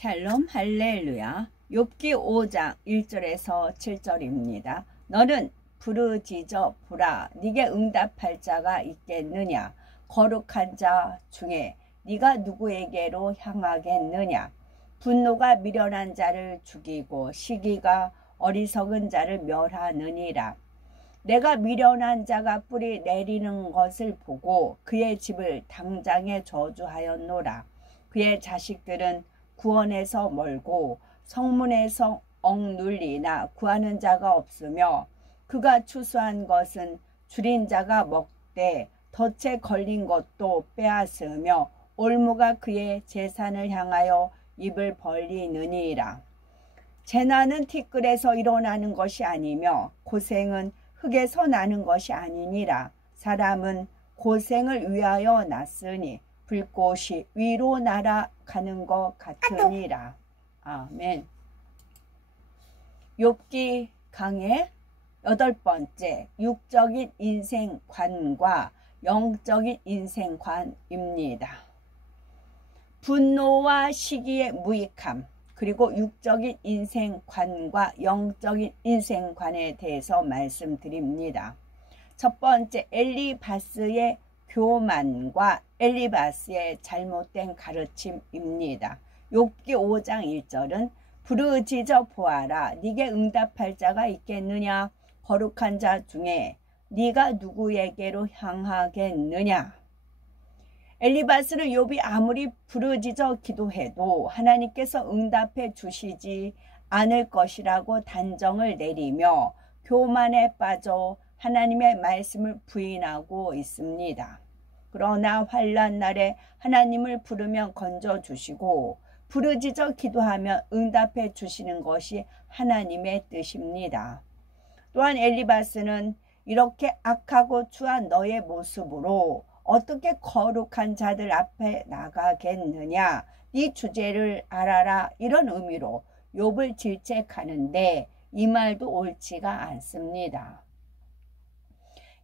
샬롬 할렐루야. 욥기 5장 1절에서 7절입니다. 너는 부르짖어 보라. 네게 응답할 자가 있겠느냐. 거룩한 자 중에 네가 누구에게로 향하겠느냐. 분노가 미련한 자를 죽이고 시기가 어리석은 자를 멸하느니라. 내가 미련한 자가 뿌리 내리는 것을 보고 그의 집을 당장에 저주하였노라. 그의 자식들은 구원에서 멀고 성문에서 억눌리나 구하는 자가 없으며 그가 추수한 것은 줄인 자가 먹되 덫에 걸린 것도 빼앗으며 올무가 그의 재산을 향하여 입을 벌리느니라. 재난은 티끌에서 일어나는 것이 아니며 고생은 흙에서 나는 것이 아니니라. 사람은 고생을 위하여 났으니 불꽃이 위로 날아가는 것 같으니라. 아멘. 욥기 강의 8번째, 육적인 인생관과 영적인 인생관입니다. 분노와 시기의 무익함, 그리고 육적인 인생관과 영적인 인생관에 대해서 말씀드립니다. 첫 번째, 엘리바스의 교만과 엘리바스의 잘못된 가르침입니다. 욥기 5장 1절은 부르짖어 보아라. 네게 응답할 자가 있겠느냐. 거룩한 자 중에 네가 누구에게로 향하겠느냐. 엘리바스는 욥이 아무리 부르짖어 기도해도 하나님께서 응답해 주시지 않을 것이라고 단정을 내리며 교만에 빠져 하나님의 말씀을 부인하고 있습니다. 그러나 환난 날에 하나님을 부르면 건져주시고 부르짖어 기도하면 응답해 주시는 것이 하나님의 뜻입니다. 또한 엘리바스는 이렇게 악하고 추한 너의 모습으로 어떻게 거룩한 자들 앞에 나가겠느냐. 네 주제를 알아라. 이런 의미로 욥을 질책하는데 이 말도 옳지가 않습니다.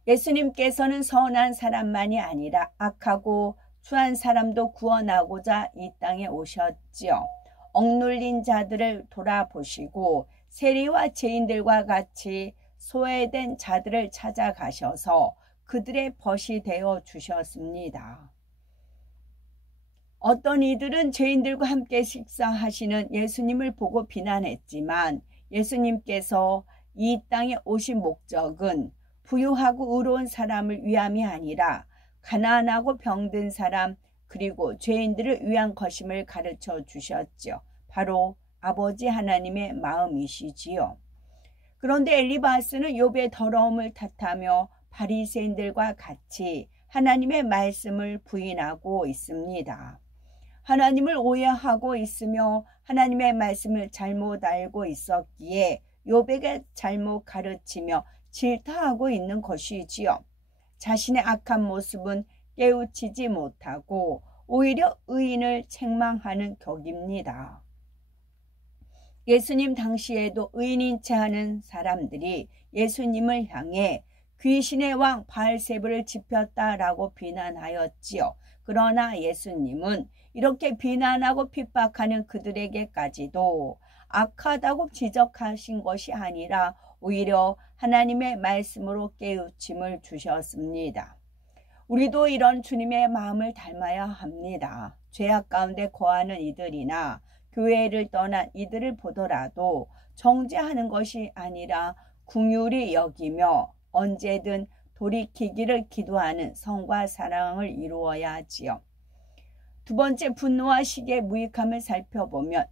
예수님께서는 선한 사람만이 아니라 악하고 추한 사람도 구원하고자 이 땅에 오셨지요. 억눌린 자들을 돌아보시고 세리와 죄인들과 같이 소외된 자들을 찾아가셔서 그들의 벗이 되어 주셨습니다. 어떤 이들은 죄인들과 함께 식사하시는 예수님을 보고 비난했지만 예수님께서 이 땅에 오신 목적은 부유하고 의로운 사람을 위함이 아니라 가난하고 병든 사람 그리고 죄인들을 위한 것임을 가르쳐 주셨죠. 바로 아버지 하나님의 마음이시지요. 그런데 엘리바스는 욥의 더러움을 탓하며 바리새인들과 같이 하나님의 말씀을 부인하고 있습니다. 하나님을 오해하고 있으며 하나님의 말씀을 잘못 알고 있었기에 욥에게 잘못 가르치며 질타하고 있는 것이지요. 자신의 악한 모습은 깨우치지 못하고 오히려 의인을 책망하는 격입니다. 예수님 당시에도 의인인 체 하는 사람들이 예수님을 향해 귀신의 왕 바알세불을 지폈다라고 비난하였지요. 그러나 예수님은 이렇게 비난하고 핍박하는 그들에게까지도 악하다고 지적하신 것이 아니라 오히려 하나님의 말씀으로 깨우침을 주셨습니다. 우리도 이런 주님의 마음을 닮아야 합니다. 죄악 가운데 거하는 이들이나 교회를 떠난 이들을 보더라도 정죄하는 것이 아니라 긍휼히 여기며 언제든 돌이키기를 기도하는 성과 사랑을 이루어야 하지요. 두 번째, 분노와 시기의 무익함을 살펴보면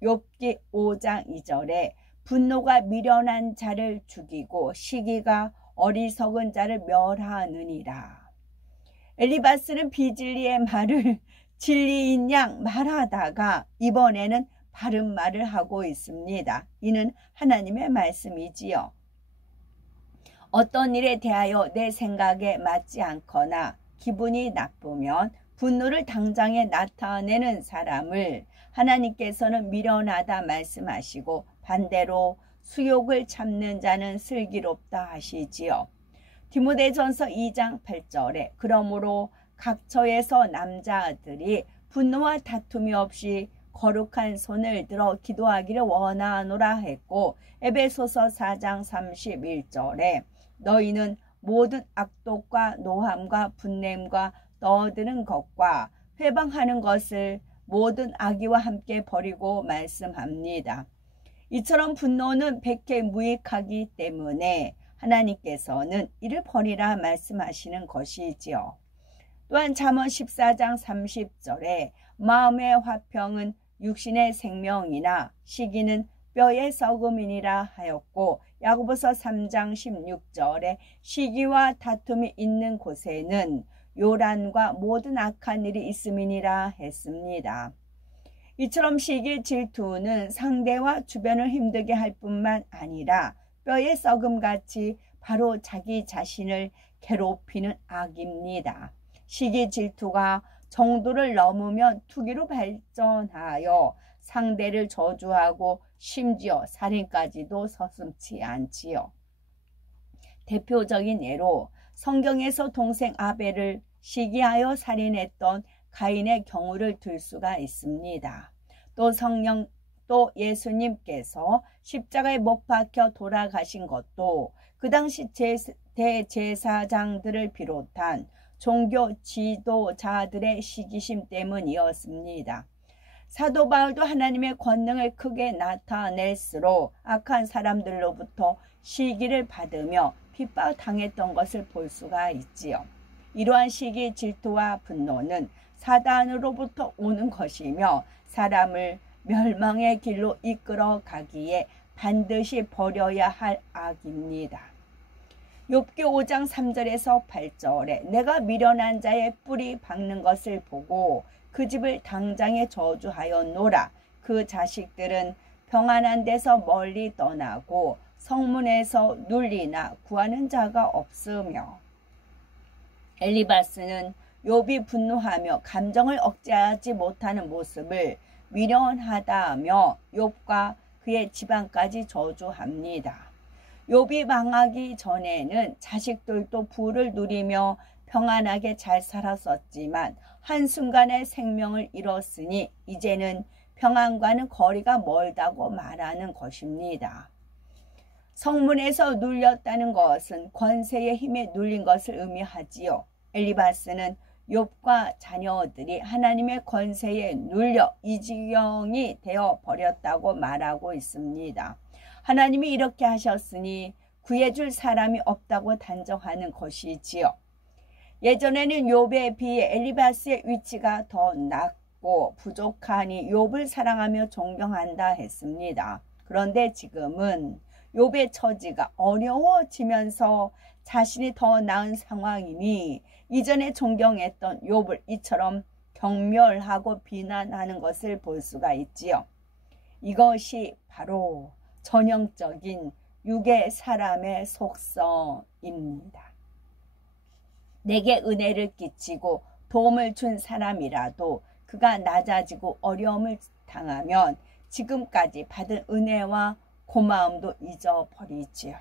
욥기 5장 2절에 분노가 미련한 자를 죽이고 시기가 어리석은 자를 멸하느니라. 엘리바스는 비진리의 말을 진리인 양 말하다가 이번에는 바른 말을 하고 있습니다. 이는 하나님의 말씀이지요. 어떤 일에 대하여 내 생각에 맞지 않거나 기분이 나쁘면 분노를 당장에 나타내는 사람을 하나님께서는 미련하다 말씀하시고 반대로 수욕을 참는 자는 슬기롭다 하시지요. 디모데전서 2장 8절에 그러므로 각처에서 남자들이 분노와 다툼이 없이 거룩한 손을 들어 기도하기를 원하노라 했고, 에베소서 4장 31절에 너희는 모든 악독과 노함과 분냄과 떠드는 것과 회방하는 것을 모든 악의와 함께 버리고 말씀합니다. 이처럼 분노는 백해무익하기 때문에 하나님께서는 이를 버리라 말씀하시는 것이지요. 또한 잠언 14장 30절에 마음의 화평은 육신의 생명이나 시기는 뼈의 썩음이니라 하였고, 야고보서 3장 16절에 시기와 다툼이 있는 곳에는 요란과 모든 악한 일이 있음이니라 했습니다. 이처럼 시기 질투는 상대와 주변을 힘들게 할 뿐만 아니라 뼈의 썩음같이 바로 자기 자신을 괴롭히는 악입니다. 시기 질투가 정도를 넘으면 투기로 발전하여 상대를 저주하고 심지어 살인까지도 서슴지 않지요. 대표적인 예로 성경에서 동생 아벨을 시기하여 살인했던 가인의 경우를 들 수가 있습니다. 또 예수님께서 십자가에 못 박혀 돌아가신 것도 그 당시 대제사장들을 비롯한 종교 지도자들의 시기심 때문이었습니다. 사도 바울도 하나님의 권능을 크게 나타낼수록 악한 사람들로부터 시기를 받으며 핍박당했던 것을 볼 수가 있지요. 이러한 시기 질투와 분노는 사단으로부터 오는 것이며 사람을 멸망의 길로 이끌어 가기에 반드시 버려야 할 악입니다. 욥기 5장 3절에서 8절에 내가 미련한 자의 뿌리 박는 것을 보고 그 집을 당장에 저주하였노라. 그 자식들은 평안한 데서 멀리 떠나고 성문에서 눌리나 구하는 자가 없으며. 엘리바스는 욥이 분노하며 감정을 억제하지 못하는 모습을 미련하다며 욥과 그의 집안까지 저주합니다. 욥이 망하기 전에는 자식들도 부를 누리며 평안하게 잘 살았었지만 한순간에 생명을 잃었으니 이제는 평안과는 거리가 멀다고 말하는 것입니다. 성문에서 눌렸다는 것은 권세의 힘에 눌린 것을 의미하지요. 엘리바스는 욥과 자녀들이 하나님의 권세에 눌려 이 지경이 되어 버렸다고 말하고 있습니다. 하나님이 이렇게 하셨으니 구해줄 사람이 없다고 단정하는 것이지요. 예전에는 욥에 비해 엘리바스의 위치가 더 낮고 부족하니 욥을 사랑하며 존경한다 했습니다. 그런데 지금은 욥의 처지가 어려워지면서 자신이 더 나은 상황이니 이전에 존경했던 욥을 이처럼 경멸하고 비난하는 것을 볼 수가 있지요. 이것이 바로 전형적인 육의 사람의 속성입니다. 내게 은혜를 끼치고 도움을 준 사람이라도 그가 낮아지고 어려움을 당하면 지금까지 받은 은혜와 고마움도 잊어버리지요.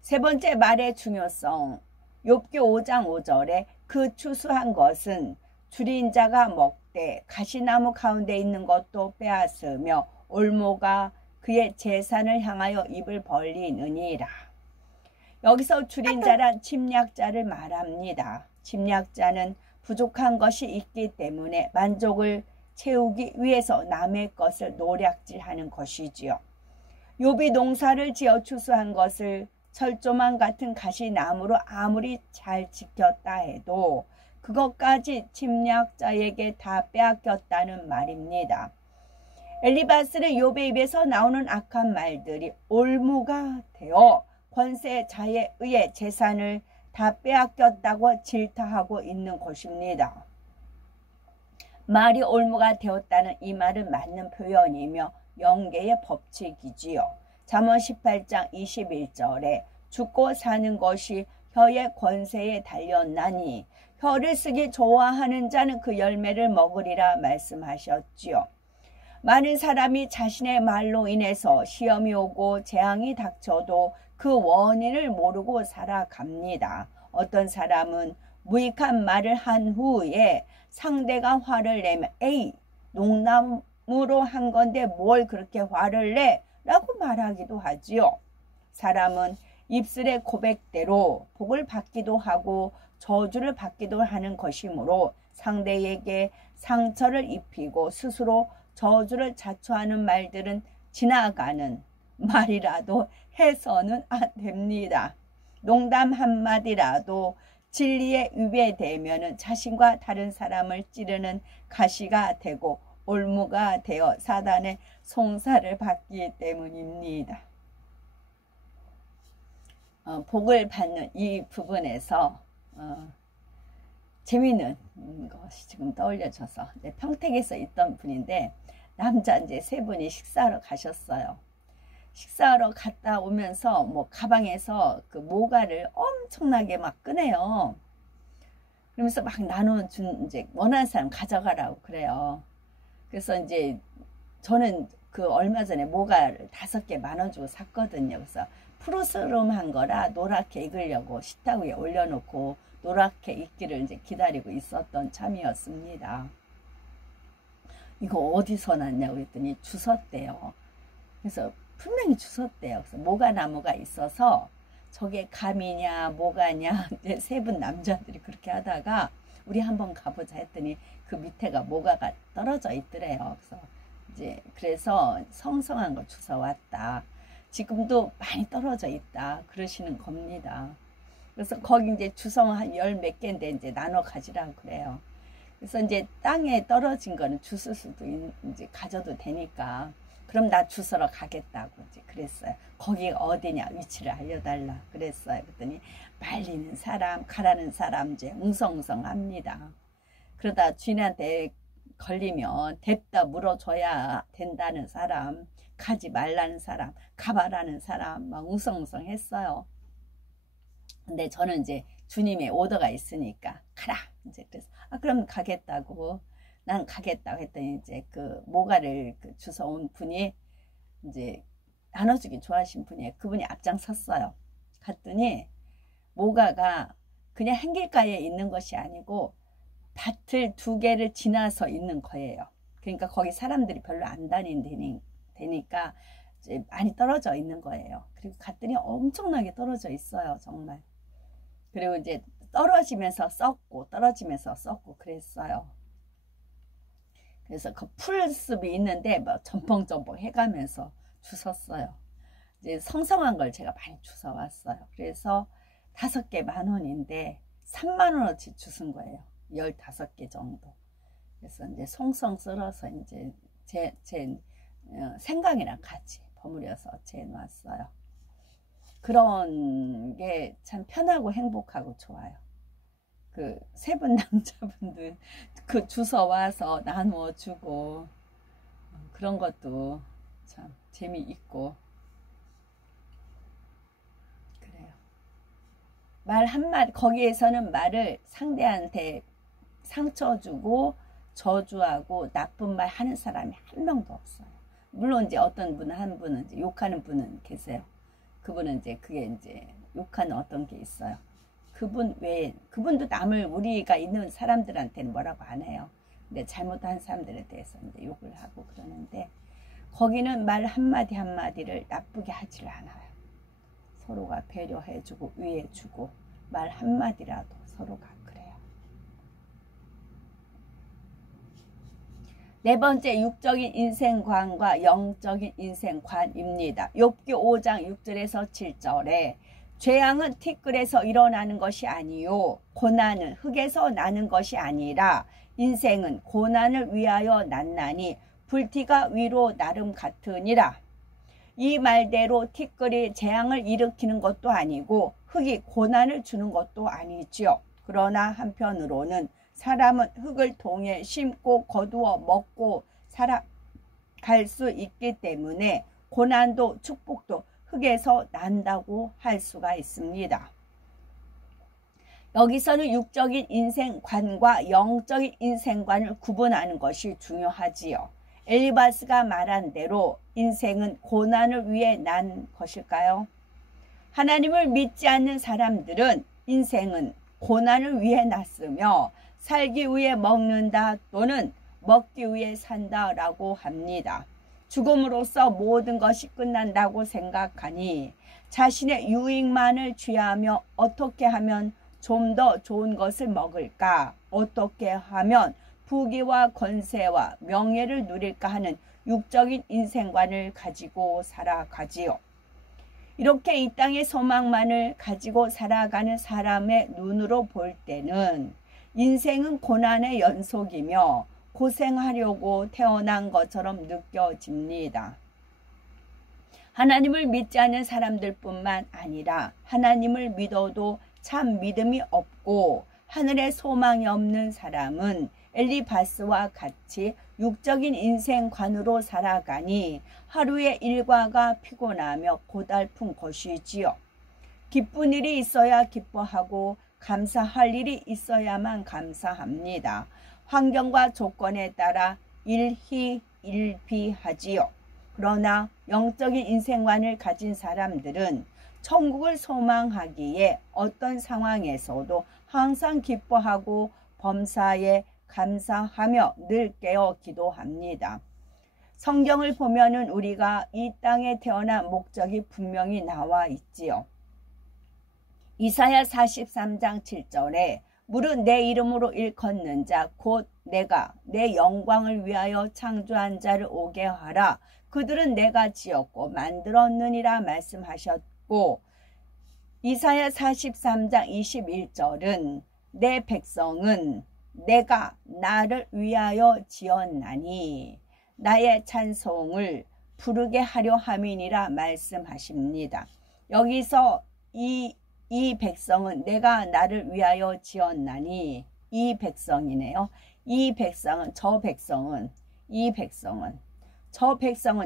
세 번째 말의 중요성. 욥기 5장 5절에 그 추수한 것은 줄인 자가 먹되 가시나무 가운데 있는 것도 빼앗으며 올모가 그의 재산을 향하여 입을 벌리느니라. 여기서 줄인 자란 침략자를 말합니다. 침략자는 부족한 것이 있기 때문에 만족을 채우기 위해서 남의 것을 노략질하는 것이지요. 욥이 농사를 지어 추수한 것을 철조망 같은 가시나무로 아무리 잘 지켰다 해도 그것까지 침략자에게 다 빼앗겼다는 말입니다. 엘리바스는 욥의 입에서 나오는 악한 말들이 올무가 되어 권세자에 의해 재산을 다 빼앗겼다고 질타하고 있는 것입니다. 말이 올무가 되었다는 이 말은 맞는 표현이며 영계의 법칙이지요. 잠언 18장 21절에 죽고 사는 것이 혀의 권세에 달렸나니 혀를 쓰기 좋아하는 자는 그 열매를 먹으리라 말씀하셨지요. 많은 사람이 자신의 말로 인해서 시험이 오고 재앙이 닥쳐도 그 원인을 모르고 살아갑니다. 어떤 사람은 무익한 말을 한 후에 상대가 화를 내면 에이 농담으로 한 건데 뭘 그렇게 화를 내? 라고 말하기도 하지요. 사람은 입술의 고백대로 복을 받기도 하고 저주를 받기도 하는 것이므로 상대에게 상처를 입히고 스스로 저주를 자초하는 말들은 지나가는 말이라도 해서는 안 됩니다. 농담 한마디라도 진리에 위배되면 자신과 다른 사람을 찌르는 가시가 되고 올무가 되어 사단의 송사를 받기 때문입니다. 복을 받는 이 부분에서 재미있는 것이 지금 떠올려져서 평택에서 있던 분인데 남자 이제 세 분이 식사하러 가셨어요. 식사하러 갔다 오면서 뭐 가방에서 그 모가를 엄청나게 막 꺼내요. 그러면서 막 나눠준 이제 원하는 사람 가져가라고 그래요. 그래서 이제 저는 그 얼마 전에 모가를 5개 만원주고 샀거든요. 그래서 푸르스름한 거라 노랗게 익으려고 식탁 위에 올려놓고 노랗게 익기를 이제 기다리고 있었던 참이었습니다. 이거 어디서 났냐고 했더니 주웠대요. 그래서 분명히 주웠대요. 그래서 모가나무가 있어서 저게 감이냐 모가냐 세 분 남자들이 그렇게 하다가 우리 한번 가보자 했더니 그 밑에가 모가가 떨어져 있더래요. 그래서 성성한 거 주워왔다. 지금도 많이 떨어져 있다. 그러시는 겁니다. 그래서 거기 이제 주성 한 10몇 개인데 이제 나눠 가지라고 그래요. 그래서 이제 땅에 떨어진 거는 주술 수도 이제 가져도 되니까 그럼 나 주스러 가겠다고 이제 그랬어요. 거기가 어디냐 위치를 알려달라 그랬어요. 그랬더니 말리는 사람 가라는 사람 이제 웅성웅성합니다. 그러다 주인한테 걸리면 냅다 물어줘야 된다는 사람, 가지 말라는 사람, 가봐라는 사람 막 웅성웅성 했어요. 근데 저는 이제 주님의 오더가 있으니까 가라 이제 그래서 그럼 가겠다고 난 가겠다고 했더니 이제 그 모가를 주워온 분이 이제 나눠주기 좋아하신 분이에요. 그분이 앞장섰어요. 갔더니 모가가 그냥 한길가에 있는 것이 아니고 밭을 2개를 지나서 있는 거예요. 그러니까 거기 사람들이 별로 안 다니니까 이제 많이 떨어져 있는 거예요. 그리고 갔더니 엄청나게 떨어져 있어요. 정말. 그리고 이제 떨어지면서 썩고 떨어지면서 썩고 그랬어요. 그래서 그 풀숲이 있는데 뭐 점펑점펑 해가면서 주웠어요. 이제 성성한 걸 제가 많이 주워왔어요. 그래서 5개 만원인데 3만원어치 주운 거예요. 15개 정도. 그래서 이제 송송 썰어서 이제 제 생강이랑 같이 버무려서 재놨어요. 그런 게 참 편하고 행복하고 좋아요. 그 세 분 남자분들 그 주워와서 나누어 주고 그런 것도 참 재미있고 그래요. 말 한마디 거기에서는 말을 상대한테 상처 주고 저주하고 나쁜 말 하는 사람이 한 명도 없어요. 물론 이제 어떤 분 한 분은 이제 욕하는 분은 계세요. 그분은 이제 그게 이제 욕하는 어떤 게 있어요. 그분 외에 그분도 남을 우리가 있는 사람들한테는 뭐라고 안 해요. 근데 잘못한 사람들에 대해서 이제 욕을 하고 그러는데 거기는 말 한마디 한마디를 나쁘게 하질 않아요. 서로가 배려해주고 위해주고 말 한마디라도 서로가 그래요. 4번째 육적인 인생관과 영적인 인생관입니다. 욥기 5장 6절에서 7절에 죄악은 티끌에서 일어나는 것이 아니요 고난은 흙에서 나는 것이 아니라 인생은 고난을 위하여 났나니 불티가 위로 나름 같으니라. 이 말대로 티끌이 재앙을 일으키는 것도 아니고 흙이 고난을 주는 것도 아니지요. 그러나 한편으로는 사람은 흙을 통해 심고 거두어 먹고 살아갈 수 있기 때문에 고난도 축복도 흙에서 난다고 할 수가 있습니다. 여기서는 육적인 인생관과 영적인 인생관을 구분하는 것이 중요하지요. 엘리바스가 말한 대로 인생은 고난을 위해 난 것일까요? 하나님을 믿지 않는 사람들은 인생은 고난을 위해 났으며 살기 위해 먹는다 또는 먹기 위해 산다라고 합니다. 죽음으로써 모든 것이 끝난다고 생각하니 자신의 유익만을 취하며 어떻게 하면 좀 더 좋은 것을 먹을까? 어떻게 하면 부귀와 권세와 명예를 누릴까 하는 육적인 인생관을 가지고 살아가지요. 이렇게 이 땅의 소망만을 가지고 살아가는 사람의 눈으로 볼 때는 인생은 고난의 연속이며 고생하려고 태어난 것처럼 느껴집니다. 하나님을 믿지 않는 사람들뿐만 아니라 하나님을 믿어도 참 믿음이 없고 하늘에 소망이 없는 사람은 엘리바스와 같이 육적인 인생관으로 살아가니 하루의 일과가 피곤하며 고달픈 것이지요. 기쁜 일이 있어야 기뻐하고 감사할 일이 있어야만 감사합니다. 환경과 조건에 따라 일희일비하지요. 그러나 영적인 인생관을 가진 사람들은 천국을 소망하기에 어떤 상황에서도 항상 기뻐하고 범사에 감사하며 늘 깨어 기도합니다. 성경을 보면은 우리가 이 땅에 태어난 목적이 분명히 나와 있지요. 이사야 43장 7절에 무릇 내 이름으로 일컫는 자 곧 내가 내 영광을 위하여 창조한 자를 오게 하라. 그들은 내가 지었고 만들었느니라 말씀하셨고, 이사야 43장 21절은 내 백성은 내가 나를 위하여 지었나니 나의 찬송을 부르게 하려 함이니라 말씀하십니다. 여기서 이 백성은 내가 나를 위하여 지었나니, 이 백성이네요. 이 백성은 저 백성은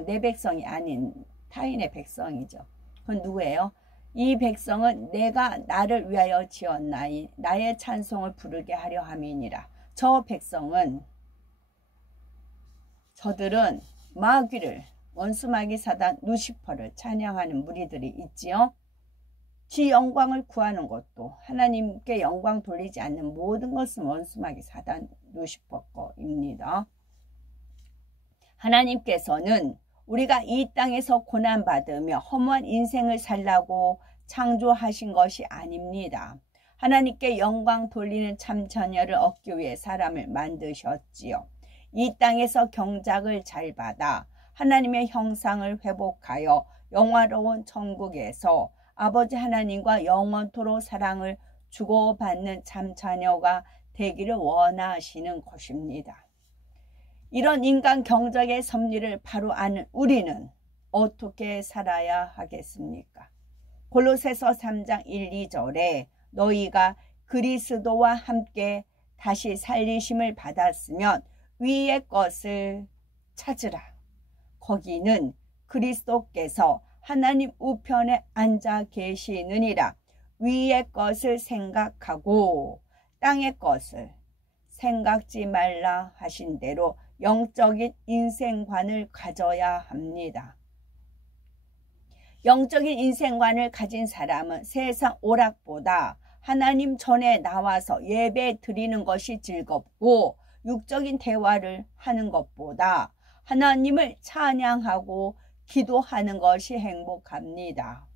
내 백성이 아닌 타인의 백성이죠. 그건 누구예요? 이 백성은 내가 나를 위하여 지었나니 나의 찬송을 부르게 하려 함이니라. 저 백성은, 저들은 마귀를, 원수마귀 사단 루시퍼를 찬양하는 무리들이 있지요. 지 영광을 구하는 것도, 하나님께 영광 돌리지 않는 모든 것은 원수마귀 사단 루시퍼 거입니다. 하나님께서는 우리가 이 땅에서 고난받으며 허무한 인생을 살라고 창조하신 것이 아닙니다. 하나님께 영광 돌리는 참 자녀를 얻기 위해 사람을 만드셨지요. 이 땅에서 경작을 잘 받아 하나님의 형상을 회복하여 영화로운 천국에서 아버지 하나님과 영원토록 사랑을 주고받는 참 자녀가 되기를 원하시는 것입니다. 이런 인간 경작의 섭리를 바로 아는 우리는 어떻게 살아야 하겠습니까? 골로새서 3장 1, 2절에 너희가 그리스도와 함께 다시 살리심을 받았으면 위의 것을 찾으라. 거기는 그리스도께서 하나님 우편에 앉아 계시느니라. 위의 것을 생각하고 땅의 것을 생각지 말라 하신 대로 영적인 인생관을 가져야 합니다. 영적인 인생관을 가진 사람은 세상 오락보다 하나님 전에 나와서 예배 드리는 것이 즐겁고, 육적인 대화를 하는 것보다 하나님을 찬양하고 기도하는 것이 행복합니다.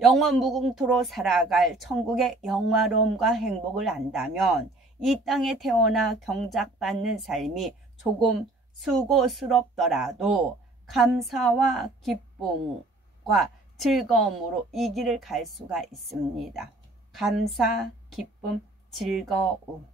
영원 무궁토로 살아갈 천국의 영화로움과 행복을 안다면 이 땅에 태어나 경작받는 삶이 조금 수고스럽더라도 감사와 기쁨과 즐거움으로 이 길을 갈 수가 있습니다. 감사, 기쁨, 즐거움.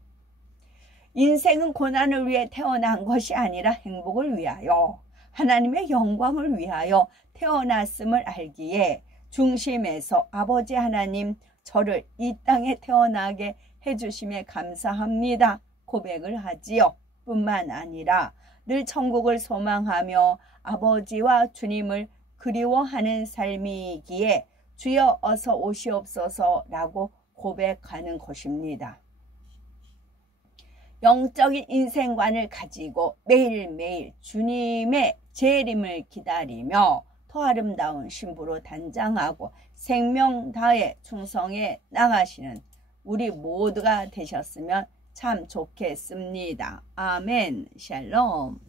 인생은 고난을 위해 태어난 것이 아니라 행복을 위하여, 하나님의 영광을 위하여 태어났음을 알기에 중심에서 아버지 하나님, 저를 이 땅에 태어나게 해주심에 감사합니다 고백을 하지요. 뿐만 아니라 늘 천국을 소망하며 아버지와 주님을 그리워하는 삶이기에 주여 어서 오시옵소서라고 고백하는 것입니다. 영적인 인생관을 가지고 매일매일 주님의 재림을 기다리며 더 아름다운 신부로 단장하고 생명 다해 충성해 나가시는 우리 모두가 되셨으면 참 좋겠습니다. 아멘. 샬롬.